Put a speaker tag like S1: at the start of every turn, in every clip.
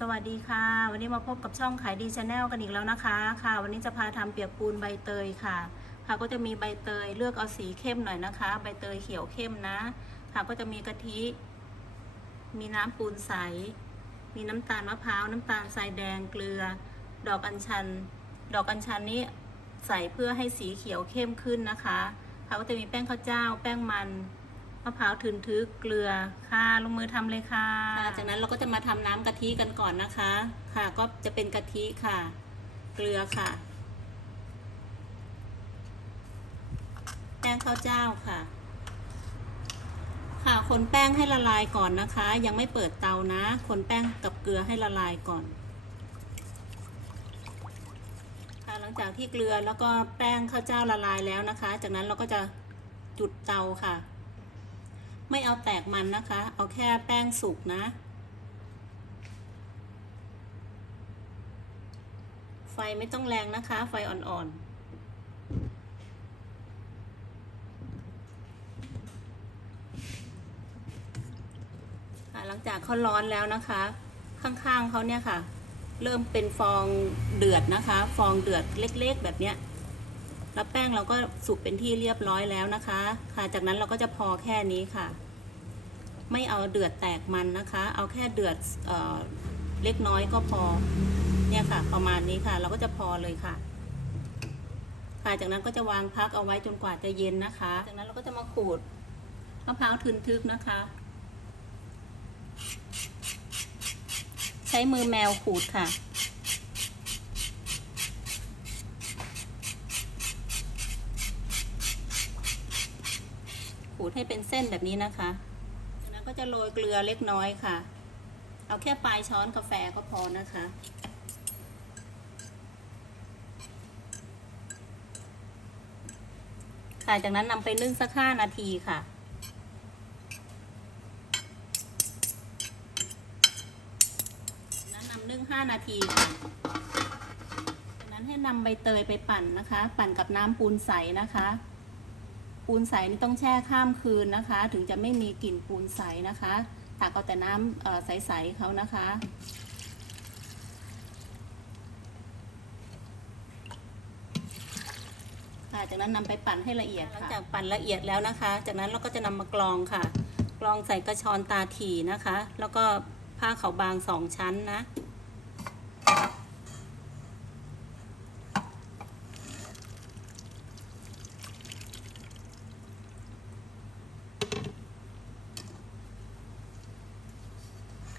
S1: สวัสดีค่ะ วันนี้มาพบกับช่องขายดีชาแนลกันอีกแล้วนะคะ ค่ะ วันนี้จะพาทำเปียกปูนใบเตยค่ะ ค่ะก็จะมีใบเตยเลือกเอาสีเข้มหน่อยนะคะ ใบเตยเขียวเข้มนะ ค่ะก็จะมีกะทิ มีน้ำปูนใส มีน้ำตาลมะพร้าวน้ำตาลทรายแดงเกลือ ดอกอัญชัน ดอกอัญชันนี้ใส่เพื่อให้สีเขียวเข้มขึ้นนะคะ ค่ะก็จะมีแป้งข้าวเจ้า แป้งมัน มะพร้าวทึนทึกเกลือค่ะลงมือทำเลยค่ะ จากนั้นเราก็จะมาทำน้ำกะทิกันก่อนนะคะ ค่ะ ก็จะเป็นกะทิค่ะ เกลือค่ะ แป้งข้าวเจ้าค่ะ ค่ะคนแป้งให้ละลายก่อนนะคะ ยังไม่เปิดเตานะ คนแป้งกับเกลือให้ละลายก่อนค่ะหลังจากที่เกลือแล้วก็แป้งข้าวเจ้าละลายแล้วนะคะ จากนั้นเราก็จะจุดเตาค่ะ ไม่เอาแตกมันนะคะ เอาแค่แป้งสุกนะ ไฟไม่ต้องแรงนะคะ ไฟอ่อนๆค่ะหลังจากเขาร้อนแล้วนะคะ ข้างๆเขาเนี่ยค่ะ เริ่มเป็นฟองเดือดนะคะ ฟองเดือดเล็กๆแบบเนี้ย แล้วแป้งเราก็สุกเป็นที่เรียบร้อยแล้วนะคะ ค่ะ จากนั้นเราก็จะพอแค่นี้ค่ะ ไม่เอาเดือดแตกมันนะคะ เอาแค่เดือดเอเล็กน้อยก็พอ เนี่ยค่ะ ประมาณนี้ค่ะ เราก็จะพอเลยค่ะ ค่ะ จากนั้นก็จะวางพักเอาไว้จนกว่าจะเย็นนะคะ จากนั้นเราก็จะมาขูดมะพร้าวทึนทึกนะคะ ใช้มือแมวขูดค่ะ ขูดให้เป็นเส้นแบบนี้นะคะจากนั้นก็จะโรยเกลือเล็กน้อยค่ะ เอาแค่ปลายช้อนกาแฟก็พอนะคะค่ะจากนั้นนำไปนึ่งสักห้านาทีค่ะจากนั้นนำนึ่งห้านาทีค่ะจากนั้นให้นำใบเตยไปปั่นนะคะ ปั่นกับน้ำปูนใสนะคะ ปูนใสนี่ต้องแช่ข้ามคืนนะคะ ถึงจะไม่มีกลิ่นปูนใสนะคะตักเอาแต่น้ำใสๆเขานะคะค่ะจากนั้นนำไปปั่นให้ละเอียดหลังจากปั่นละเอียดแล้วนะคะ จากนั้นเราก็จะนำมากรองค่ะ กรองใส่กระชอนตาถี่นะคะ แล้วก็ผ้าขาวบางสองชั้นนะ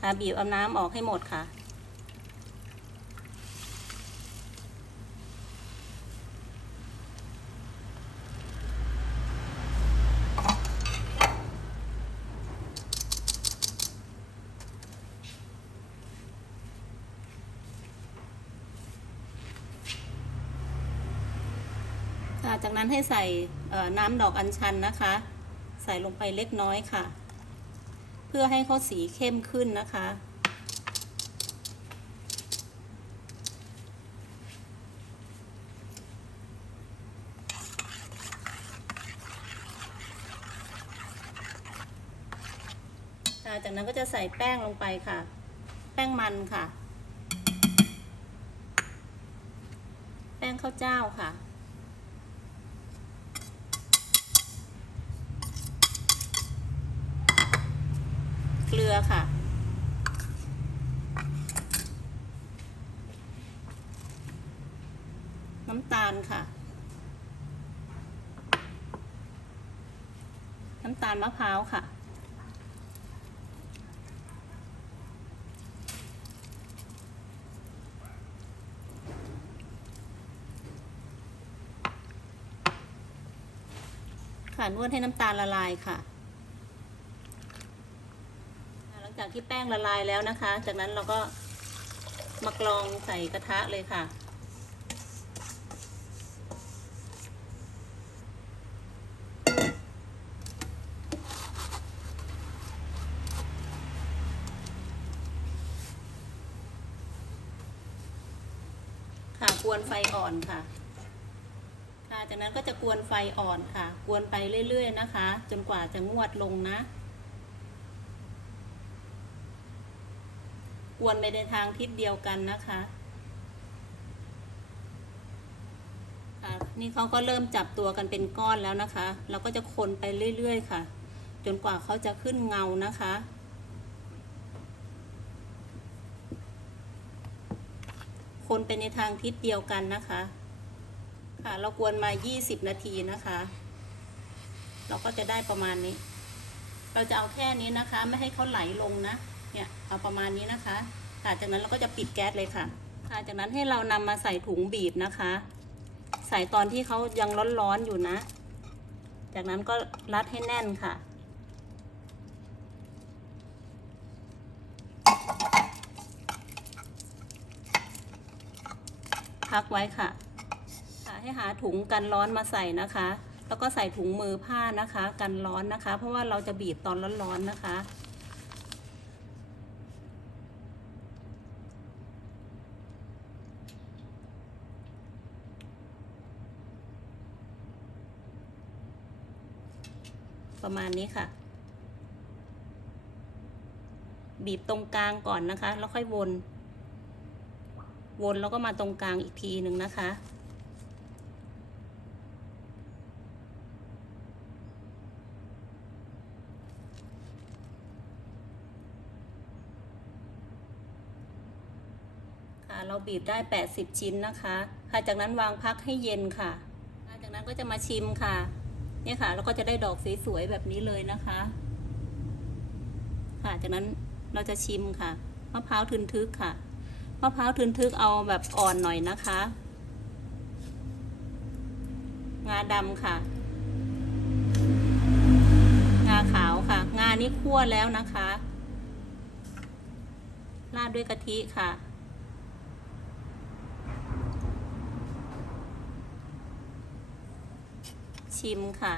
S1: ค่ะ บีบเอาน้ำออกให้หมดค่ะ จากนั้นให้ใส่น้ำดอกอัญชันนะคะ ใส่ลงไปเล็กน้อยค่ะ เพื่อให้เขาสีเข้มขึ้นนะคะ จากนั้นก็จะใส่แป้งลงไปค่ะ แป้งมันค่ะ แป้งข้าวเจ้าค่ะ อค่ะ น้ำตาลค่ะ น้ำตาลมะพร้าวค่ะค่ะนวดให้น้ำตาลละลายค่ะ หลัง จากที่แป้งละลายแล้วนะคะ จากนั้นเราก็มากรองใส่กระทะเลยค่ะ ค่ะกวนไฟอ่อนค่ะ ค่ะ จากนั้นก็จะกวนไฟอ่อนค่ะ กวนไปเรื่อย ๆ นะคะ จนกว่าจะงวดลงนะ ก วนไปในทางทิศเดียวกันนะคะนี่เขาก็เริ่มจับตัวกันเป็นก้อนแล้วนะคะ เราก็จะคนไปเรื่อย ๆ ค่ะ จนกว่าเขาจะขึ้นเงานะคะ คนไปในทางทิศเดียวกันนะคะ ค่ะ เรากวนมา 20 นาทีนะคะ เราก็จะได้ประมาณนี้ เราจะเอาแค่นี้นะคะ ไม่ให้เขาไหลลงนะ เนี่ยเอาประมาณนี้นะคะค่ะจากนั้นเราก็จะปิดแก๊สเลยค่ะ ค่ะจากนั้นให้เรานำมาใส่ถุงบีบนะคะ ใส่ตอนที่เขายังร้อนๆอยู่นะ จากนั้นก็รัดให้แน่นค่ะพักไว้ค่ะค่ะ ให้หาถุงกันร้อนมาใส่นะคะ แล้วก็ใส่ถุงมือผ้านะคะ กันร้อนนะคะ เพราะว่าเราจะบีบตอนร้อนๆนะคะ ประมาณนี้ค่ะ บีบตรงกลางก่อนนะคะ แล้วค่อยวน วนแล้วก็มาตรงกลางอีกทีหนึ่งนะคะค่ะเราบีบได้ 80 ชิ้นนะคะ ค่ะ จากนั้นวางพักให้เย็นค่ะ จากนั้นก็จะมาชิมค่ะ เนี่ยค่ะเราก็จะได้ดอกสวยๆแบบนี้เลยนะคะ ค่ะจากนั้นเราจะชิมค่ะมะพร้าวทึนทึกค่ะมะพร้าวทึนทึกเอาแบบอ่อนหน่อยนะคะ งาดำค่ะ งาขาวค่ะ งานี้คั่วแล้วนะคะราดด้วยกะทิค่ะ ชิมค่ะ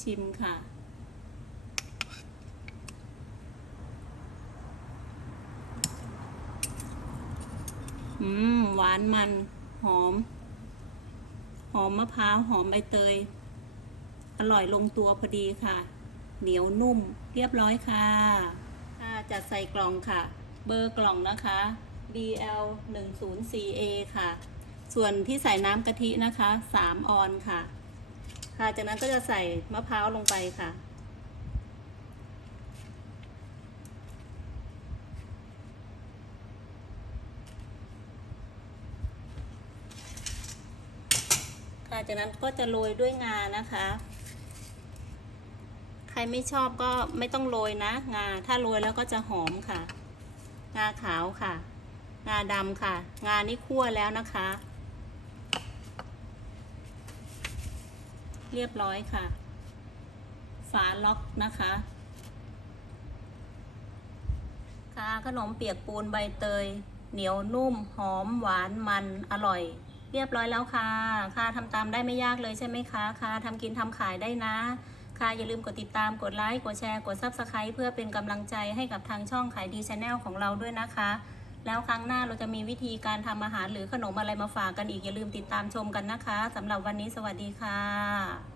S1: ชิมค่ะ อืม หวานมัน หอม หอมมะพร้าว หอมใบเตย อร่อยลงตัวพอดีค่ะ เหนียวนุ่ม เรียบร้อยค่ะค่ะจัดใส่กล่องค่ะ เบอร์กล่องนะคะ BL 1 0 4 A ค่ะ ส่วนที่ใส่น้ำกะทินะคะ 3 ออนค่ะ ค่ะจากนั้นก็จะใส่มะพร้าวลงไปค่ะ ค่ะจากนั้นก็จะโรยด้วยงานะคะใครไม่ชอบก็ไม่ต้องโรยนะ งา ถ้าโรยแล้วก็จะหอมค่ะ งาขาวค่ะ งาดำค่ะ งานี่คั่วแล้วนะคะ เรียบร้อยค่ะ ฝาล็อกนะคะ ค่ะขนมเปียกปูนใบเตย เหนียวนุ่ม หอม หวานมันอร่อย เรียบร้อยแล้วค่ะ ค่ะทำตามได้ไม่ยากเลยใช่ไหมคะ ค่ะทำกินทำขายได้นะค่ะ อย่าลืมกดติดตามกดไลค์ กดแชร์ กด Subscribe เพื่อเป็นกำลังใจให้กับทางช่องขายดีชาแนลของเราด้วยนะคะ แล้วครั้งหน้าเราจะมีวิธีการทำอาหารหรือขนมอะไรมาฝากกันอีกอย่าลืมติดตามชมกันนะคะสำหรับวันนี้สวัสดีค่ะ